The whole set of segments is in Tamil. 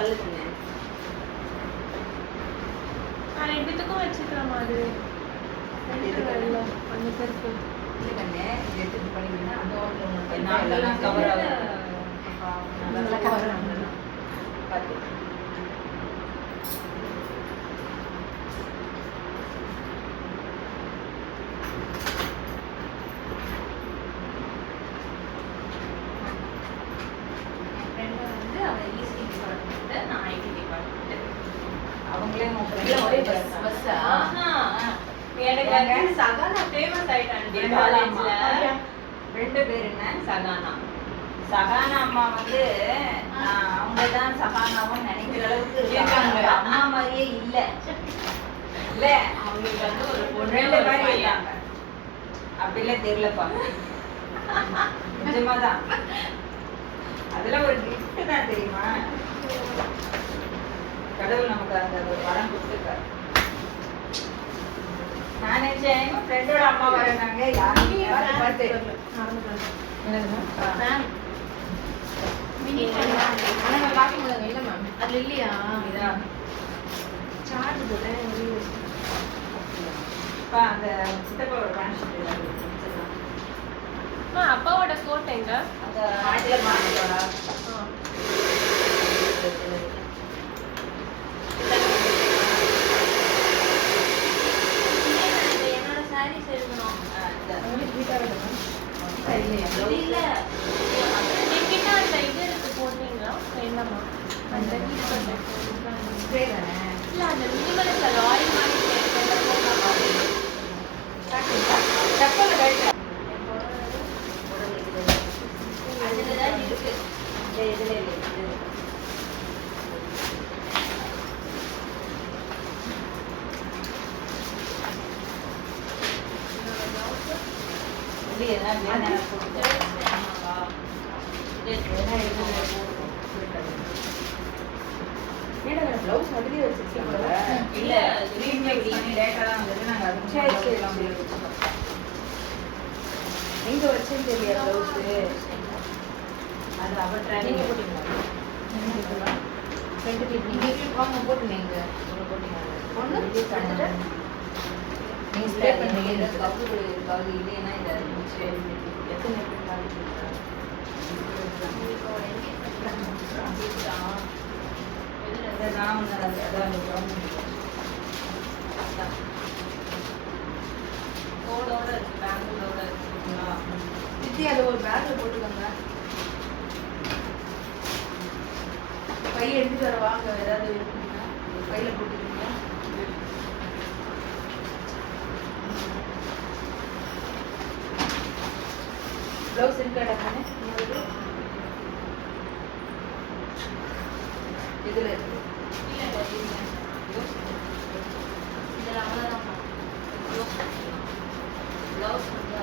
தள்ளுதுங்க. நான் ரெண்டுத்துக்கும் வச்சுக்கிற மாதிரி. ரெண்டு வெள்ளம் ஒன்று கருப்பு. இல்லை கண்ணே, இது எடுத்து பண்ணிங்கன்னா அந்த ஓட்டில் ஒன்று நாங்கெல்லாம் கவர் ஆகும். நல்லா கவர் ஆகும். பார்த்து அவங்களே ஒரே பஸ்ஸா? எனக்கு சகானா ஃபேமஸ் ஆயிட்டாண்டி காலேஜ்ல. ரெண்டு பேர் என்ன சகானா சகானா அம்மா வந்து அவங்க தான் சகானாவும் நினைக்கிற அளவுக்கு இருக்காங்க. அம்மா மாதிரியே இல்ல இல்ல அவங்களுக்கு வந்து ஒரு ரெண்டு மாதிரி இருக்காங்க. அப்படிலாம் தெரியலப்பா, நிஜமாதான். அதெல்லாம் ஒரு கிஃப்ட் தான் தெரியுமா? கடவுள் நமக்கு அந்த ஒரு வரம் கொடுத்துருக்காரு. நான் நினைச்சேன் ஃப்ரெண்டோட அம்மா வரனாங்க. யாரும் பார்த்து அது இல்லையா? சார்ஜ் போட்டேன். அந்த சித்தப்பாவோட பேண்ட் அப்பாவோட கோட் எங்க? அந்த ஆட்டில் மாட்டோட என்னோட சாரீஸ் எடுக்கணும். இல்ல என்கிட்ட அந்த இது இருக்கு, போடுறீங்களா? என்னம்மா அந்த இல்ல அந்த மினிமலிஸ்ட் அந்த ஆயில் மாதிரி செப்பல் கழிச்சு அதுலதான் இருக்கு. இதுல இல்லை. பிளவுஸ் அதுலயே வச்சிருக்கீங்களா? இல்ல லேட்டா தான் வந்தது. நாங்க அது எங்க வச்சேன்னு தெரியல பிளவுஸ். அது அவ ட்ரைனிங் போட்டீங்களா? ரெண்டு கிளிப் நீங்க வாங்க போட்டுனீங்க. ஒண்ணு எடுத்துட்டு நீங்க ஸ்ப்ரே பண்ணீங்க. கவுரு கால் இல்லைன்னா இதை எத்தனை பேர் காலேஜ் நான் ஒன்று அதான் கோடோட இருக்கு, பேங்களோட இருக்குங்களா? சித்தி அதை ஒரு பேக்ல போட்டுக்கோங்க. பை எடுத்துட்டு வர வாங்க. ஏதாவது இருக்குன்னா பையில போட்டுக்கோங்க. ப்ளவுஸ் இருக்காடா தானே? இதுல இருக்கு. இதுல அவ்வளோதான். ப்ளவுஸ் வந்து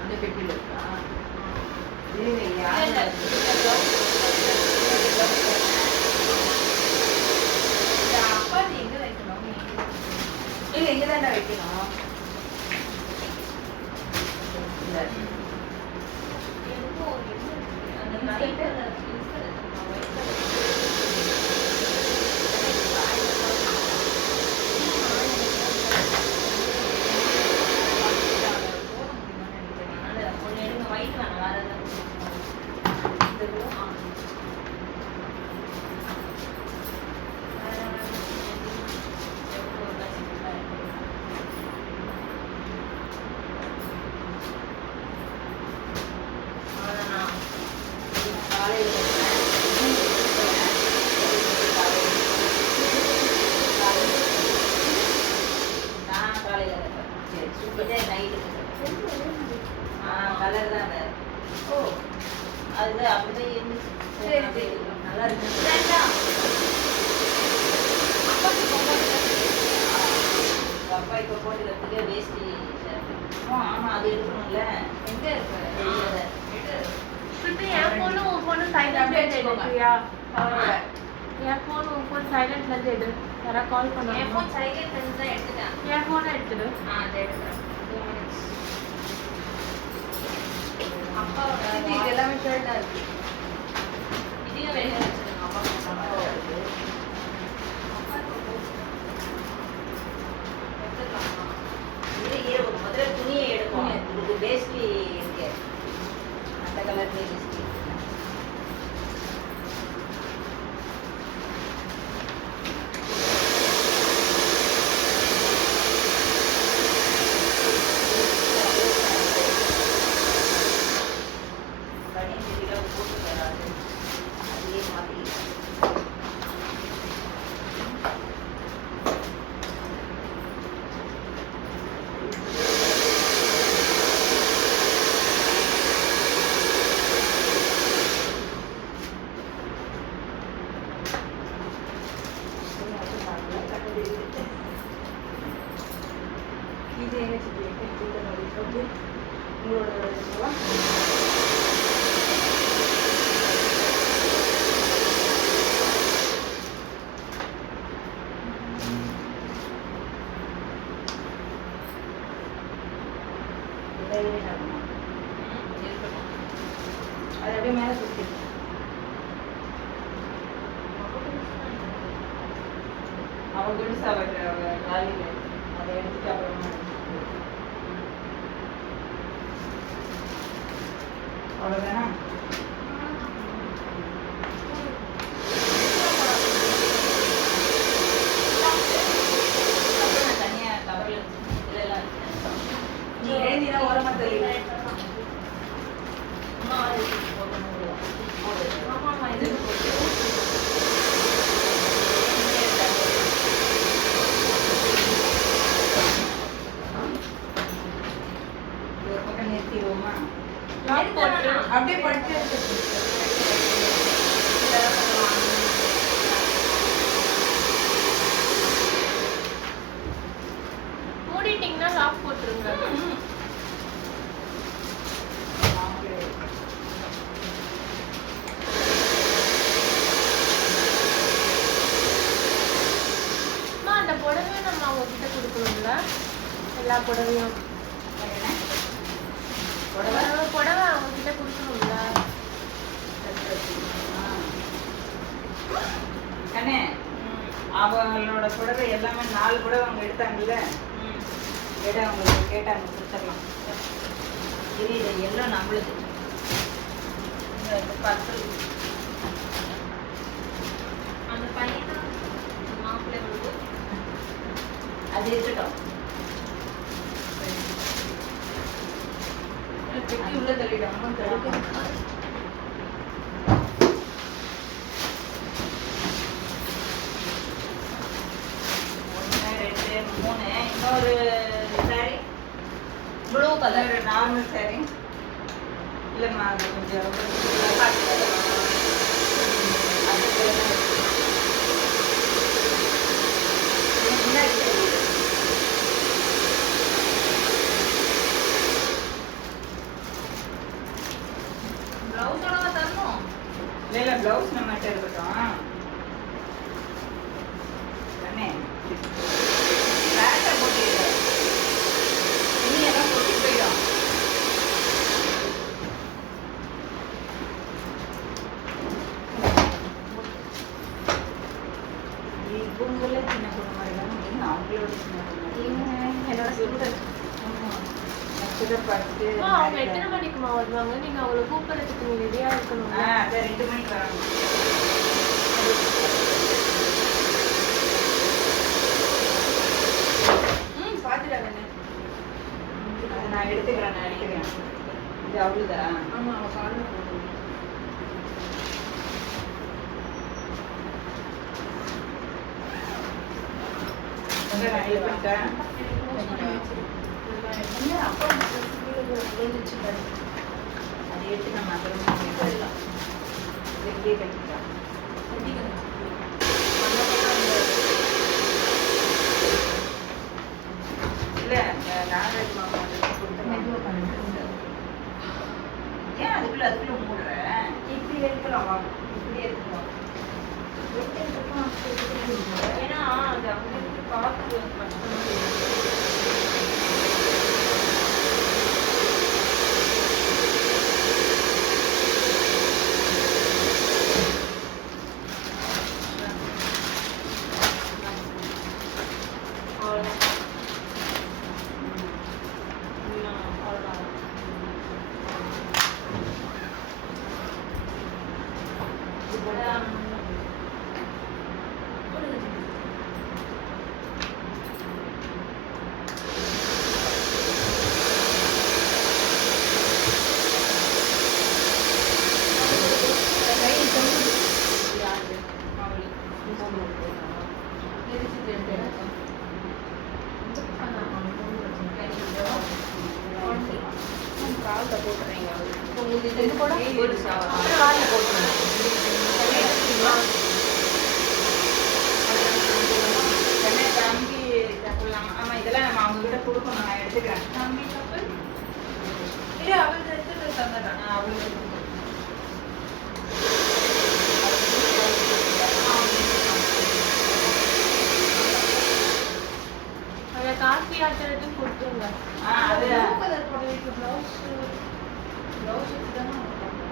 அந்த பெட்டியில இருக்கா? அப்பாதி எங்க வைக்கணும்? இல்ல இங்கதான்டா வைக்கணும். அந்த நைட்டு கலர் தான் வேற. ஓ அது அப்படிதான் இருந்துச்சு. சரி சரி நல்லா இருக்கு. அப்பா இப்போ போட்டுக்கிறதுக்கு வேஷ்டி ஷர்ட். ஆமா அது எடுக்கணும்ல. எங்க இருக்கு? தெரியாத. சுத்தி என் போனும் உன் போனும் சைலண்ட்ல எடுக்கிறியா? என் போன் உன் போன் சைலண்ட்ல இருந்து எடு. யாரா கால் பண்ணா? என் ஃபோன் சைலண்ட்ல இருந்து தான் எடுத்துட்டேன். என் போனை எடுத்துடு. அதை எடுக்கிறேன். 2 minutes. அப்பாவோட இது எல்லாமே ஷர்ட்டா இருக்கு. துணியை வெளியே வச்சிருங்க அம்மா எடுத்துக்கலாமா? இது முதல்ல துணியை எடுக்கும். இதுக்கு வேஷ்டி இருக்கு, அந்த கலர்லேயே வேஷ்டி. போட்டு தராது, அதுலேயே மாற்றி இது எங்க சித்தி உங்களோட இதெல்லாம் அது அப்படியே மேலே சுற்றி அவன் துணிசா காலையில் அதை எடுத்துட்டு அப்புறமா அவ்வளோதானா? நான் தனியாக கவரில் இதெல்லாம் நீ எழுந்தினா ஓரமாக தெரியல. ஆமாம்மா இது ஒரு பக்கம் நிறுத்திடுவோமா? லாக் போட்டு அப்படியே பட்டு மூடிட்டீங்கன்னா லாக் போட்டுருங்க. அம்மா அந்த புடவையும் நம்ம அவங்க கிட்ட கொடுக்கணும்ல, எல்லா புடவையும் புடவை அவங்க கிட்ட கொடுக்கணும்ல. கண்ணே, அவங்களோட புடவை எல்லாமே 4 புடவை அவங்க எடுத்தாங்கல்ல, எடு அவங்களுக்கு கேட்டாங்க கொடுத்துடலாம். இது எல்லாம் நம்மளுது. இந்த பர்சல் அந்த பையன் மாப்பிள்ளை வந்து அது இருக்கட்டும். பெட்டி உள்ள தள்ளிடும். அம்மா தடுக்க. இன்னொரு sorry blue colour normal sorry இல்லைம்மா, அது கொஞ்சம் முன்னாடி ப்ளவுஸோட தரணும். இல்லை ப்ளவுஸ் நம்மகிட்ட இருக்கட்டும். அண்ணே பேட்டை போட்டு துணியெல்லாம் போட்டு போயிடும். இவங்கள சின்ன பொண்ணு மாதிரி இல்லாமல் நீங்கள் அவங்களோட சின்ன பொண்ணு மாதிரி. என்னோட ஸ்டூடெண்ட். நெக்ஸ்ட் படிச்சுட்டு அவங்க எத்தனை மணிக்குமா வருவாங்க? நீங்க அவங்களை கூப்பிடுறதுக்கு நீ ரெடியா இருக்கணும். அதை 2 மணிக்கு வரணும். பார்த்துட்டாங்க. அதை நான் எடுத்துக்கிறேன். இது அவ்வளோதா? ஆமாம், அவன் காலில் போட்டு நான் இது பண்ணிட்டேன். அப்பா விழுந்துச்சு பாரு. அதை எடுத்து நம்ம அப்புறமா போயிடலாம். வெளியே கட்டிக்கலாம். இல்லை, நாகராஜ் மாமா கொடுத்த ஏன் அதுக்குள்ள மூடுற? இப்படி எடுக்கலாம், வாங்க. இப்படி எடுக்கலாம். ஏன்னா அது அவங்களுக்கு பார்த்து கஷ்டமா கால்ல போட்டுறீங்க இப்போ உங்களுக்கு இது கூட ஒரு ஷவர் கால்ல போட்டுருங்க தம்பி சாப்பிடலாம். ஆமா இதெல்லாம் நம்ம அவங்க கிட்ட கொடுக்கணும். நான் எடுத்துக்கிறேன். தம்பி கப்பல் இல்ல அவள் எடுத்து தந்துடுறேன். அவளுக்கு அதை காஃபி ஆட்டுறதுக்கும் கொடுத்துருங்க. அது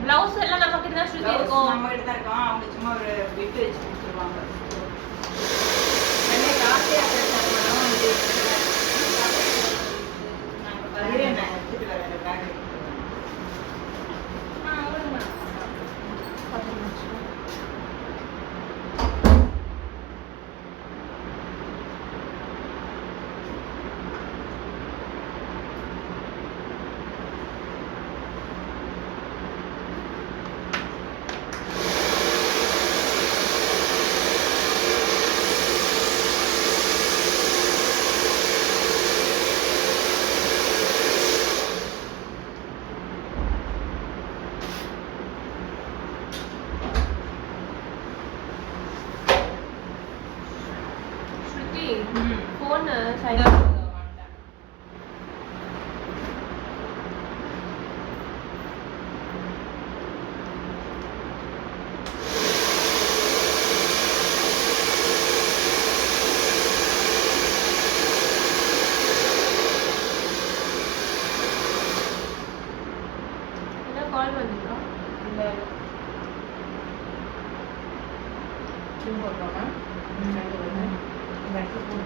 பிளவுஸ் எல்லாம் நம்ம கிட்ட தான் ஸ்ருதி இருக்கும். நம்ம கிட்ட தான் இருக்கோம். அவங்க சும்மா ஒரு பிட் வச்சு கொடுத்துருவாங்க. என்ன காசே அப்புறம் இது நாங்கள் பரிகிறேன். நான் எடுத்துட்டு வரேன் இந்த பேக். அவளுங்க ஸ்ருதி ஃபோன் சைலண்ட் என்ன கால் வந்தீங்களா? இந்த போட்டோம்னா இந்த இடத்துல போடு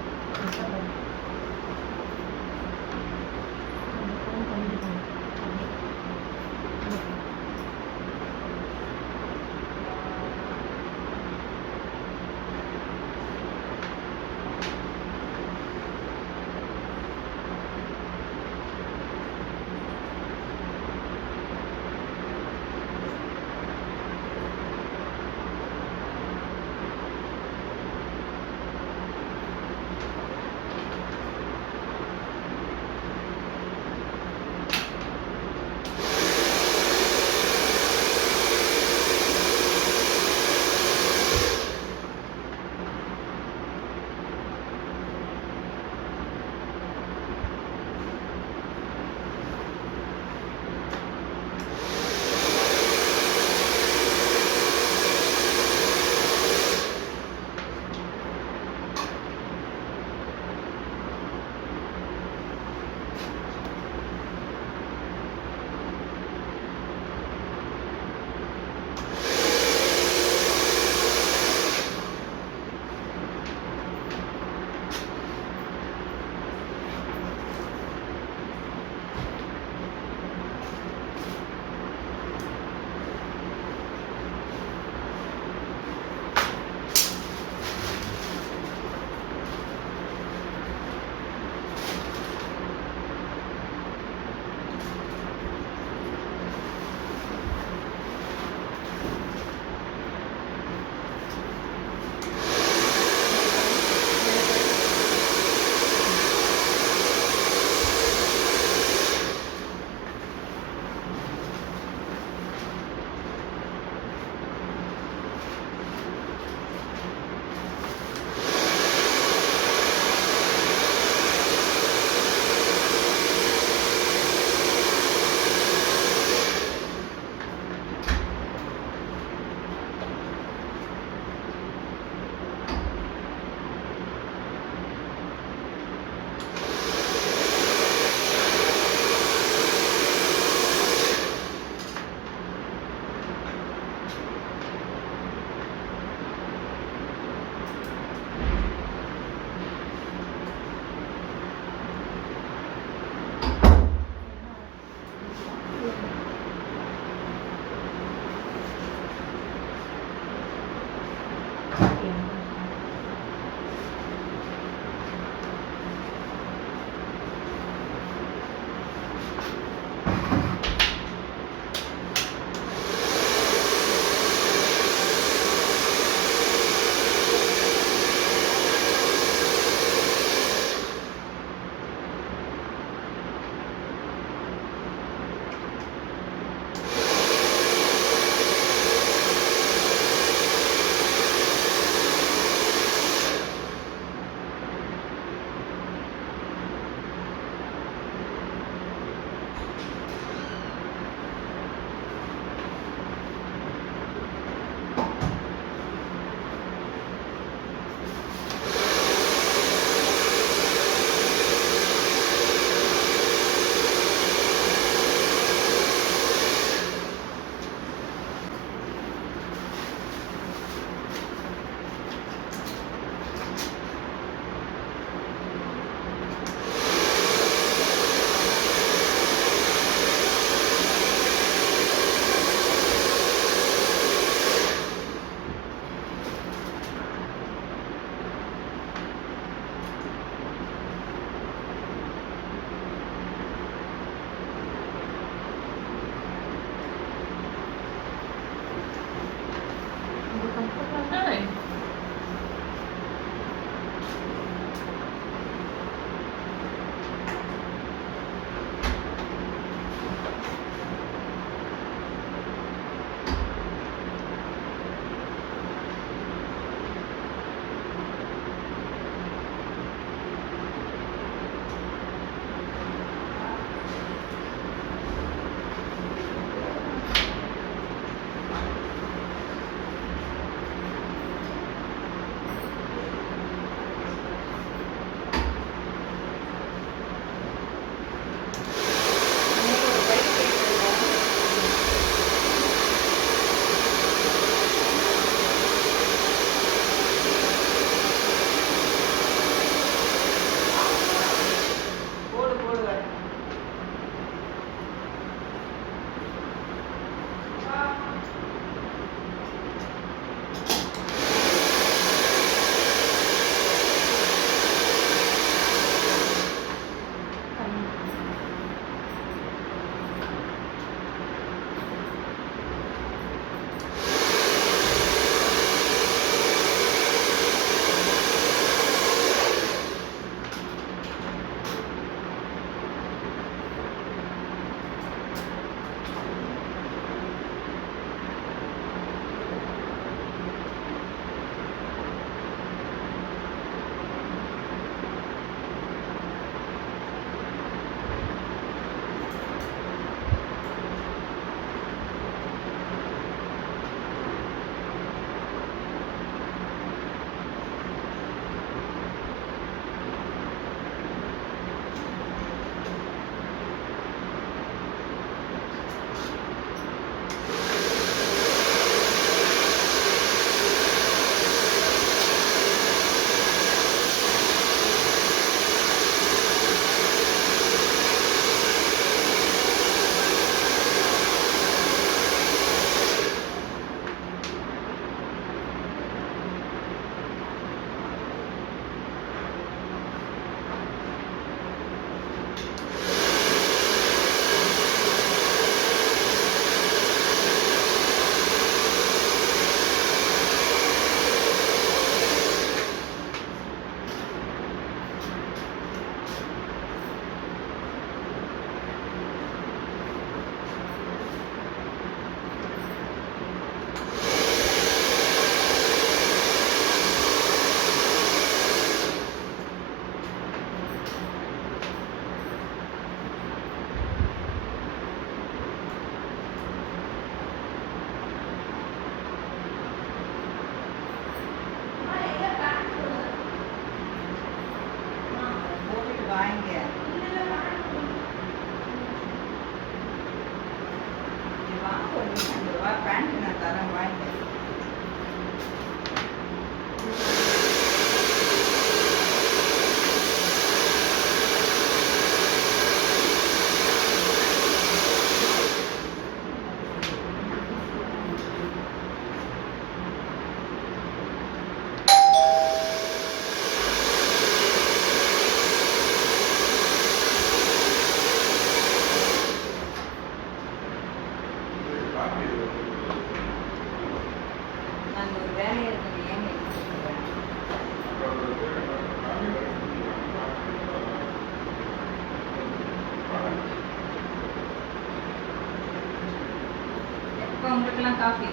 அவங்களுக்கெல்லாம் காஃபி.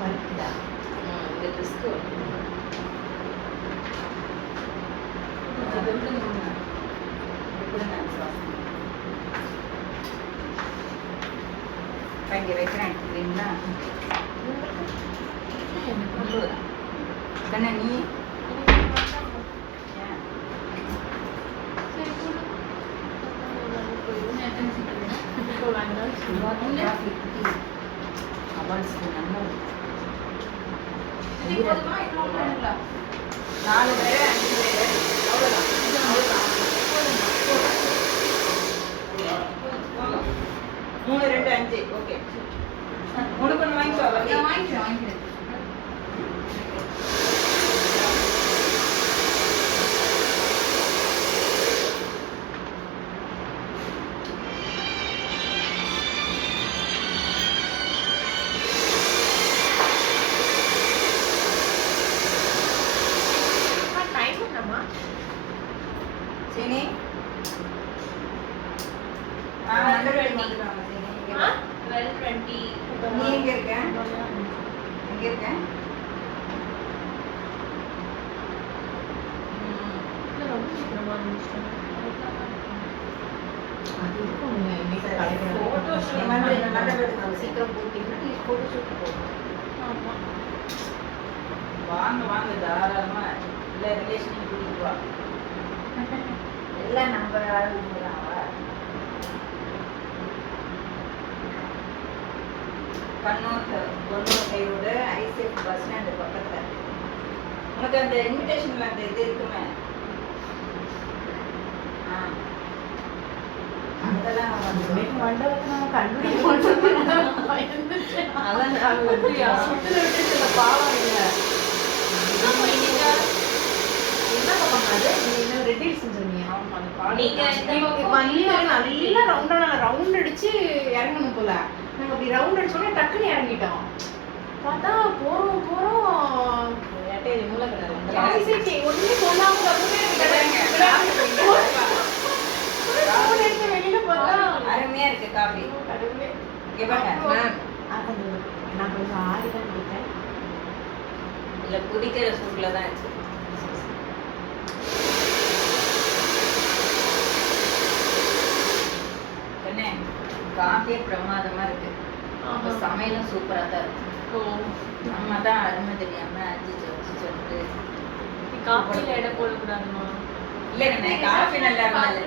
பருக்குதா? இந்த ட்ரெஸ்க்கு இங்கே வைக்கிறேன் எடுத்துக்கிறீங்களா? கண்ணா நீ ஏன்? காஃபி குடி. அவளுக்கு நல்லா இருக்கும். 4 பேர் 5 பேர் அவ்வளோதான். 3 2 5 ஓகே. உனக்கு ஒன்று வாங்கிக்கோ. வாங்கிக்கிறேன். சீனி மண்டபம் வந்துடுவாங்க. சீனி இங்கே வா. 12:20. நீ எங்கே இருக்க? எங்கே இருக்க? அது இருக்கும். இன்னைக்கு கடைக்கு நீ மண்டபத்துக்கு வந்து சீக்கிரம் போட்டீங்கன்னா நீ போட்டு ஷூட் போகணும். வாங்க தாராளமா இல்லை ரிலேஷன் கூட்டிட்டு வா. எல்லாம் நம்ம ஆளுங்க தான். Kannur road ICF bus stand பக்கத்தில். உனக்கு அந்த இன்விடேஷன்ல அந்த இது இருக்குமே, அதெல்லாம் மண்டபத்தை நம்ம கண்டுபிடிக்க அதான் நான் வந்து சுற்றுல விட்டு சில பாவம் இல்லை. என்ன பண்ணாது? நீங்க என்ன ரெட் ஹில்ஸ் சொன்னீங்க? நல்லா ரவுண்ட் அடிச்சு இறங்கணும் போல. நாங்க அப்படி ரவுண்ட் அடிச்சோடனே டக்குன்னு இறங்கிட்டோம். பார்த்தா போறோம் மூல கடை ஒண்ணுமே சொல்லாம வெளியில பார்த்தா அருமையா இருக்கு காஃபி. நான் கொஞ்சம் ஆடிதான் குடிப்பேன். இல்ல குடிக்கிற சூட்ல தான் இருக்கு. காஃபியே பிரமாதமா இருக்கு. சமையலும் சூப்பரா தான் இருக்கு. நம்ம தான் அருமை தெரியாம அடிச்சு காஃபில இடம் போடக்கூடாதுமா? இல்ல கண்ணே, காஃபி நல்லா இருந்தது.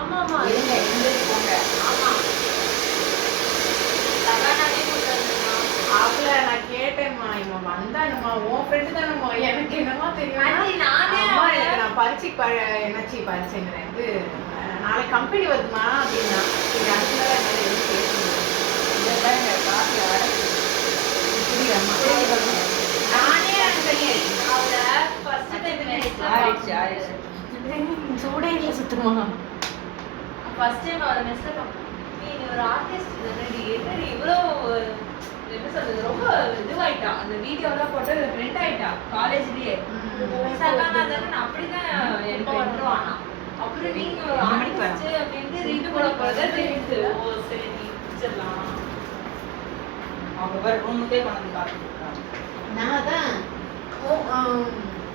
ஆமா இருங்க இருந்துட்டு போங்க. அவளை நான் கேட்டேன்மா, இவன் வந்தானுமா உன் ஃப்ரெண்டு தானம்மா, எனக்கு என்னமா தெரியும். அம்மா எனக்கு நான் பரீட்சைங்கிறேன் இது நாளைக்கு கம்பெனி வருதுமா அப்படின்னா நானே சூடே இல்லை சுத்தமா. ஃபர்ஸ்ட் டைம் அவரை மெஸ்ல நீ ஒரு ஆர்டிஸ்ட் என்னடி இவ்வளோ என்ன சொல்றது, ரொம்ப இதுவாயிட்டா. அந்த வீடியோலாம் போட்டு ட்ரெண்ட் ஆயிட்டா காலேஜ்லயே. நான் அப்படிதான் எனக்கு இன்ட்ரோ ஆனா. அப்புறம் நீங்க ஆர்டிஸ்ட் அப்படின்ட்டு ரீட் போட போறதா தெரியுது. ஓ சரி, நீ பிடிச்சிடலாம். அவங்க வேற ரூமுக்கே கொண்டு காட்டுறாங்க. நான் தான்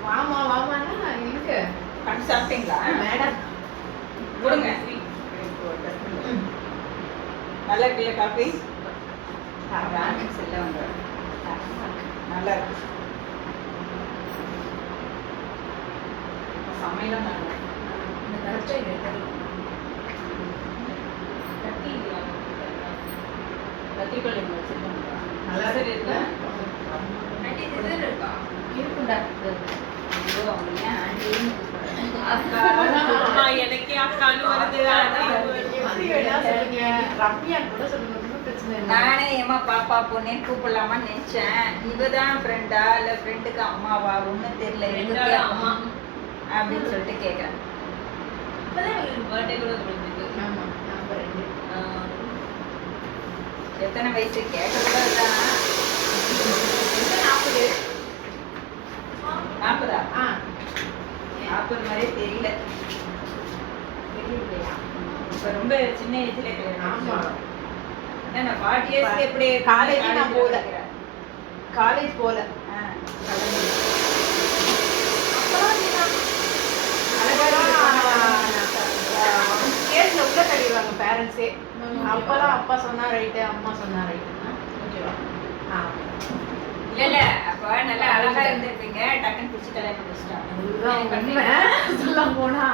வாமான்னா இருக்கு. கண்டு சாப்பிட்டீங்களா மேடம்? கொடுங்க. நல்லா இருக்குல்ல காஃபி? பிராண்டிக்ஸ் எல்லாம் வந்து நல்லா இருக்கு. சமையலும் நல்லா இருக்கு. இந்த கருத்தை கத்திக்கொள்ளி வச்சுருக்கோங்களா? நல்லா இருக்கு. இருக்குண்டா. எனக்கே அக்கான்னு வருது. நானே ஏமா பாப்பா பொண்ணே கூப்பிடலாமான்னு நினைச்சேன். இவதான் ஃப்ரெண்டா இல்ல ஃப்ரெண்டுக்கு அம்மாவா ஒன்னும் தெரியல அம்மா அப்படின்னு சொல்லிட்டு கேக்குறேன். பர்த்டே கூட எத்தனை வயசு கேட்கறதா 40 ஆ 40 மாதிரியே தெரியல. தெரியலையா? இப்ப ரொம்ப சின்ன ஏஜ்ல ஆமா. என்ன 40 இயர்ஸ்க்கு எப்படி காலேஜ் நான் போல. காலேஜ் போல. கேஸ்ல உள்ள தள்ளிடுவாங்க பேரண்ட்ஸே. அப்பெல்லாம் அப்பா சொன்னா ரைட்டு, அம்மா சொன்னா ரைட்டு. இல்ல அப்ப நல்லா அழகா இருந்திருப்பீங்க, டக்குன்னு பிடிச்சி கல்யாணம் முடிச்சிட்டாங்க. சொல்ல போனா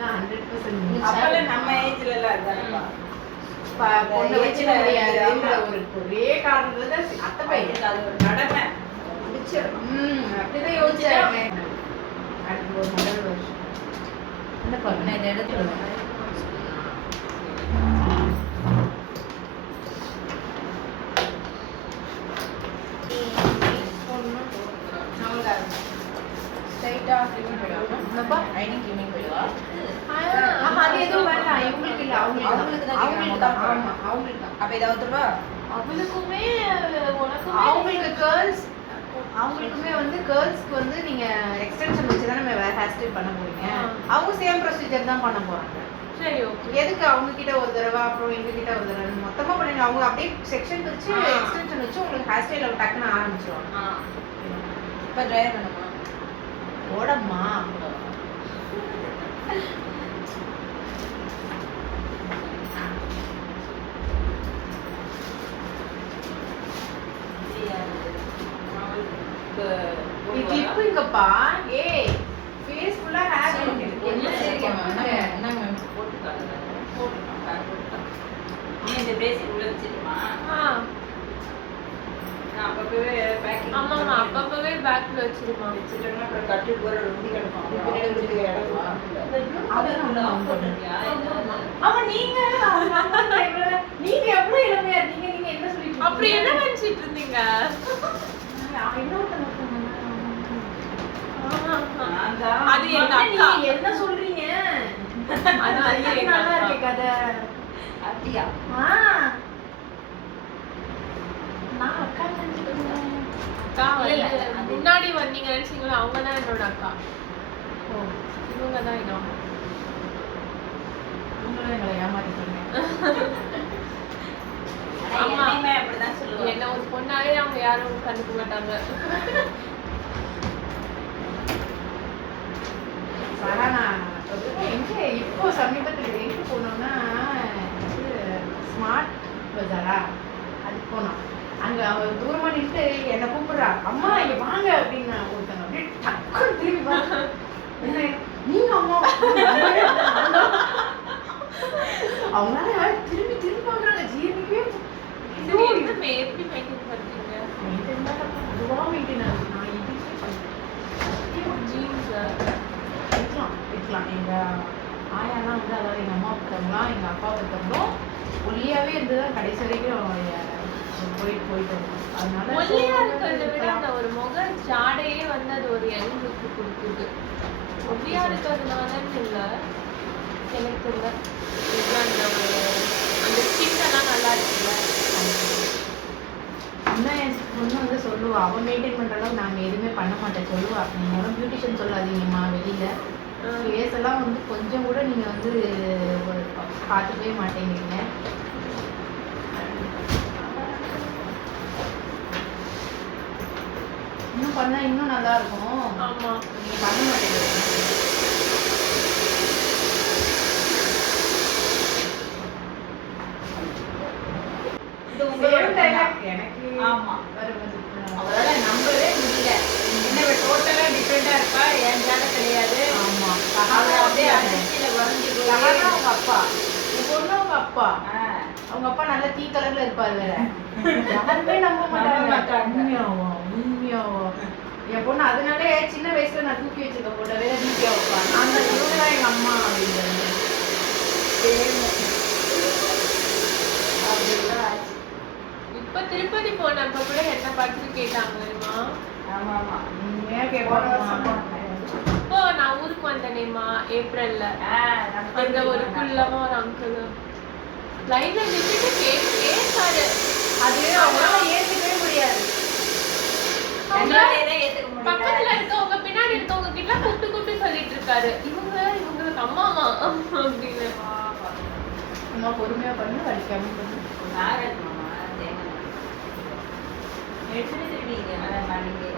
100% அப்பெல்லாம் நம்ம ஏஜ்ல எல்லாம் அதுதான்ப்பா. பொண்ணு வச்சுக்க முடியாதுன்ற ஒரு ஒரே காரணத்துல அத்தை பையன் அது ஒரு கடமை முடிச்சிடணும். அப்படிதான் யோசிச்சாங்க. அடுத்து ஒரு முதல் வருஷம் என்ன பண்ண இந்த இடத்துல அவங்களுக்குமே வந்து கேர்ள்ஸ்க்கு வந்து நீங்க எக்ஸ்டென்ஷன் வச்சு தான் நம்ம ஹேர் ஸ்டைல் பண்ண போறீங்க. அவங்க சேம் ப்ரொசீஜர் தான் பண்ண போறாங்க. சரி ஓகே. எதுக்கு அவங்க கிட்ட ஒரு தடவை அப்புறம் எங்க கிட்ட ஒரு தடவை மொத்தமா பண்ணுங்க. அவங்க அப்படியே செக்ஷன் பிரிச்சு எக்ஸ்டென்ஷன் வச்சு உங்களுக்கு ஹேர் ஸ்டைல் டக்குன்னு ஆரம்பிச்சிருவாங்க. இப்ப ட்ரையர் பண்ணுமா? ஓடம்மா கிளிப் இங்கப்பா. ஏய் ஃபேஸ் ஃபுல்லா ஹேர் பண்ணிட்டு என்னங்க போட்டு காட்டுங்க. நீ இந்த பேசிக் உள்ள வச்சிருமா? நான் அப்பவே பேக்கிங் ஆமாமா அப்பப்பவே பேக்ல வச்சிருமா. வச்சிட்டோம்னா அப்புறம் கட்டி போற ரொம்பி கிடக்கும். பின்னாடி வந்து இடம் அதெல்லாம் போட்டுருக்கியா? அவன் நீங்க நீங்க எவ்வளவு இளமையா இருக்கீங்க. நீங்க என்ன சொல்லிட்டு அப்படி என்ன நினைச்சிட்டு இருந்தீங்க? அது எங்க அக்கா. என்ன சொல்றீங்க? அது அது நல்லா இருக்கு கதை. அப்படியா? நான் அக்கா நினைச்சிட்டேன். அக்கா முன்னாடி வந்தீங்க நினைச்சீங்களா? அவங்க தான் என்னோட அக்கா. ஓ இவங்க தான் எங்க அம்மா. உங்களும் எங்களை ஏமாத்திட்டீங்க. ஆமா. அப்படிதான் சொல்லுவாங்க. என்ன ஒரு பொண்ணாவே அவங்க யாரும் கண்டுக்க மாட்டாங்க. எங்க இப்போ சமீபத்தில் எங்க போனோம்னா ஸ்மார்ட் பஜாரா அதுக்கு போனோம். அங்க அவ தூரமா நின்று என்ன கூப்பிடுறா, அம்மா இங்க வாங்க அப்படின்னு நான் கொடுத்தேன். அப்படியே டக்குன்னு திரும்பி பார்த்தா, என்ன நீங்க அம்மா அவங்களால திரும்பி திரும்பி பாக்குறாங்க. ஜீர்ணிக்கவே எப்படி மெயின்டைன் பண்றீங்க? அதுவா மெயின்டைன் ஆகுது. நான் இதுக்கே பண்ணேன். ஜீன்ஸ் இருக்கலாம். எங்க ஆயாலாம் வந்து அதாவது எங்க அம்மா பக்கம்லாம் எங்க அப்பா பக்கம்லாம் ஒல்லியாவே இருந்துதான் கடைசி வரைக்கும் போயிட்டு அதனால ஒல்லியா இருக்கிறத விட அந்த ஒரு முக ஜாடையே வந்து அது ஒரு யங் லுக் கொடுக்குது. ஒல்லியா இருக்கிறதுனாலன்னு இல்ல எனக்கு தெரியல. அந்த ஸ்கின் எல்லாம் நல்லா இருக்குல்ல. இன்னும் என் பொண்ணு வந்து சொல்லுவா, அவன் மெயின்டைன் பண்ற அளவுக்கு நாங்க எதுவுமே பண்ண மாட்டேன் சொல்லுவா. நீங்க ஒன்றும் பியூட்டிஷியன் சொல்லாதீங்கம்மா வெளியில. ஃபேஸ் எல்லாம் வந்து கொஞ்சம் கூட நீங்க வந்து பார்த்துக்கவே மாட்டேங்கிறீங்க. இன்னும் பண்ணா இன்னும் நல்லா இருக்கும். ஆமா நீங்க பண்ண மாட்டேங்கிறீங்க. எனக்கு ஆமா அவரால நம்பவே முடியல. என்ன டோட்டலா டிஃபரெண்டா இருப்பா. என் ஜாட கிடையாது. ஆமா அப்படியே அதிர்ச்சியில வரைஞ்சு அவங்க அப்பா என் பொண்ணு அவங்க அப்பா அவங்க அப்பா நல்ல டீ கலர்ல இருப்பாரு வேற. யாருமே நம்ப மாட்டாங்க. உண்மையாவா என் பொண்ணு அதனாலே சின்ன வயசுல நான் தூக்கி வச்சிருக்க போட்ட வேற தீபியா வைப்பா. அந்த இவங்கதான் எங்க அம்மா அப்படின்றது. இப்ப திருப்பதி போனப்ப கூட என்ன பார்த்து கேட்டாங்கம்மா. ஆமா ஆமா ஏன் கேட்பாங்க. இப்போ நான் ஊருக்கு வந்தேனேம்மா ஏப்ரல்ல. அந்த ஒரு குள்ளமா ஒரு அங்கிள் லைன்ல நின்றுட்டு கேட்டாரு. அது அவங்களால ஏத்துக்கவே முடியாது. இருக்கவங்க என்னாலயே ஏத்துக்க முடியல. பக்கத்துல இருக்கவங்க பின்னாடி இருக்கவங்க கிட்ட கூப்பிட்டு கூப்பிட்டு சொல்லிட்டு இருக்காரு இவங்களுக்கு அம்மாமா அப்படின்னு. சும்மா பொறுமையா பண்ணு, வலிக்காம பண்ணு. நாரட் மாமா தேங்காய் எடுத்துட்டு திருடிங்க. அதான் மணிக்கு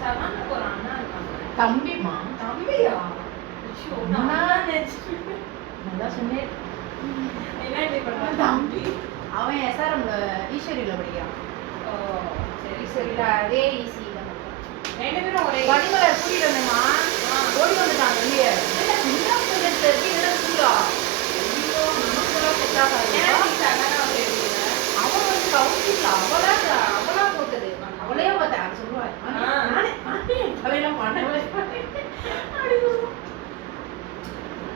சவான போறான்னா இருக்காங்க. தம்பிமா தம்பியா? ஐயோ, நான் நினைச்சேன். நல்லா சொன்னேன். என்ன இப்படி பண்றான் தம்பி அவன் எஸ்ஆர்எம்ல ஈஸ்வரியில படிக்கிறான். ஓ, சரி சரி. ஈஸ்வரியில அதே ஈசியில. ரெண்டு பேரும் ஒரே பனிமலர் கூட்டிட்டு வந்தேம்மா. ஓடி வந்துட்டாங்க வெளியே. இல்ல, சின்ன ஸ்டூடெண்ட்ஸ் இருக்கு, இதுல ஸ்கூலா? ஐயோ, நமக்குலாம் செட் ஆகாது. அவன் வந்து கவுன்சில்ல அவளா போட்டது. அவளே பார்த்தா சொல்லுவாள். நானே தலையில மாட்டேன்.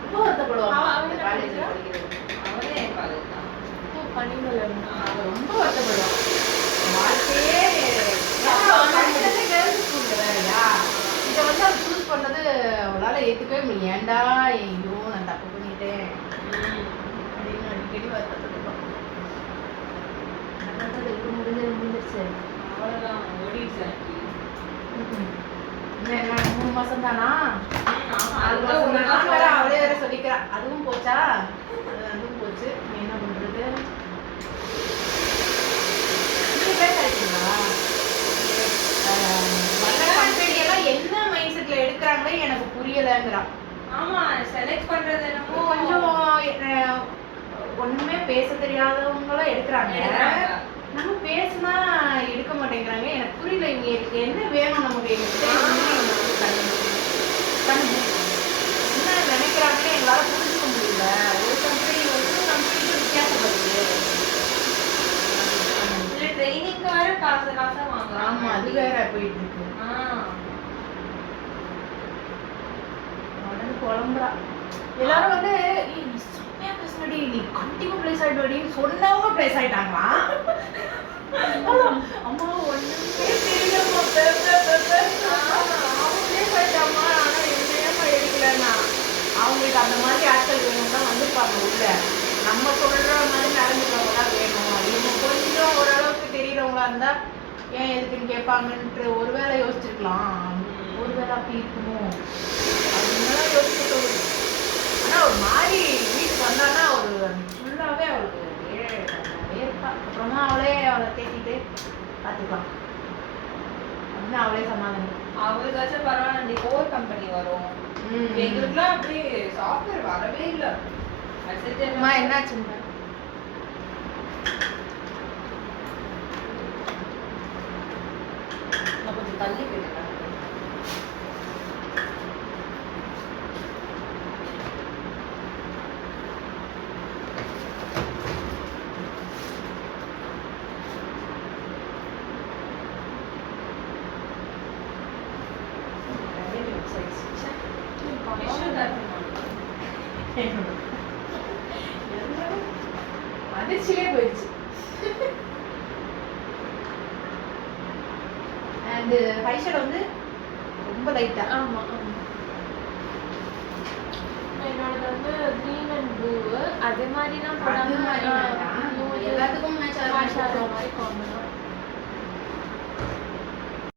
ரொம்ப வருத்தப்படுவாங்க அவன் காலேஜ் என்ன படிக்கிறது. அவனே காலேஜ் தான். பனிமலர் அவன் ரொம்ப வருத்தப்படுவான். வாழ்க்கையே கேர்ள்ஸ் ஸ்கூல்ல வேறயா? இதை வந்து அவன் சூஸ் பண்ணது அவளால ஏத்துக்கவே முடியும். ஏன்டா ஐயோ நான் தப்பு பண்ணிட்டேன் அப்படின்னு அடிக்கடி வருத்தப்படுவான். அதான் இது முடிஞ்சிருச்சு. அவ்வளவுதான் ஓடிடுச்சு. இன்னும் என்ன 3 மாசம் தானா? ஆமா, 4 அதுதான் மாசம் ஒழுங்கா தானா? வேற போறான். அவளே வேற சொல்லிக்கிறா. அதுவும் போச்சா? அதுவும் போச்சு. நீ என்ன பண்றது? நீங்க பேச ஆயிடுச்சுங்களா? வர கம்பெனி எல்லாம் என்ன மைண்ட் செட்ல எடுக்கிறாங்களே எனக்கு புரியலங்கிறா. ஆமா, செலக்ட் பண்றது என்னமோ கொஞ்சம் ஒண்ணுமே பேச தெரியாதவங்களும் எடுக்கிறாங்க. நம்ம பேசினா எடுக்க மாட்டேங்கிறாங்க. எனக்கு புரியல, இவங்க என்ன வேணும் நமக்கு? என்ன நினைக்கிறாங்கன்னு எங்களால புரிஞ்சுக்க முடியல. ஒரு கம்பெனி வித்தியாசப்படுது. இல்ல ட்ரைனிங்க்கு வேற காசா வாங்குறாங்க. ஆமா, அது வேற போயிட்டு இருக்கு. உடனே புலம்புறா. எல்லாரும் வந்து "ஏய், நீ செம்மையா பேசுனடி, நீ கண்டிப்பா பிளேஸ் ஆயிடுவடின்னு சொன்னவங்க பிளேஸ் ஆயிட்டாங்களா? அம்மா ஒண்ணுமே தெரியலம்மா. அவங்க பிளேஸ் ஆயிட்டாமா. ஆனா என்னையம்மா எடுக்கலன்னா அவங்களுக்கு அந்த மாதிரி ஆட்கள் வேணும்னா வந்திருப்பாங்க உள்ள. நம்ம சொல்ற மாதிரி நடந்துக்கிறவங்க தான் வேணும். இவங்க கொஞ்சம் ஓரளவுக்கு தெரியறவங்களா இருந்தா ஏன் எதுக்குன்னு கேட்பாங்கன்ற ஒருவேளை யோசிச்சிருக்கலாம். ஒருவேளை அப்படி இருக்குமோ அப்படின்லாம் யோசிக்க தோணுது. ஆனா ஒரு மாதிரி வீட்டுக்கு வந்தான்னா ஒரு ஃபுல்லாவே அவளுக்கு வேர்ப்பா. அப்புறமா அவளை தேத்திட்டு பார்த்துக்கலாம் அப்படின்னு அவளே சமாதானம். அவங்களுக்காச்சும் பரவாயில்ல, கோர் கம்பெனி வரும். எங்களுக்குலாம் அப்படி சாஃப்ட்வேர் வரவே இல்லை. அம்மா என்னாச்சுங்க? நான் கொஞ்சம் தள்ளி போயிட்டேன். அதிர்ச்சியிலே போயிடுச்சு. அண்ட் ஃபைஷர் வந்து ரொம்ப லைட்டா. ஆமா என்னோடது வந்து green and blue அதே மாதிரி தான் அது மாதிரி வேண்டாம். எல்லாத்துக்கும் மேட்ச் ஆகிற மாதிரி காம்பனா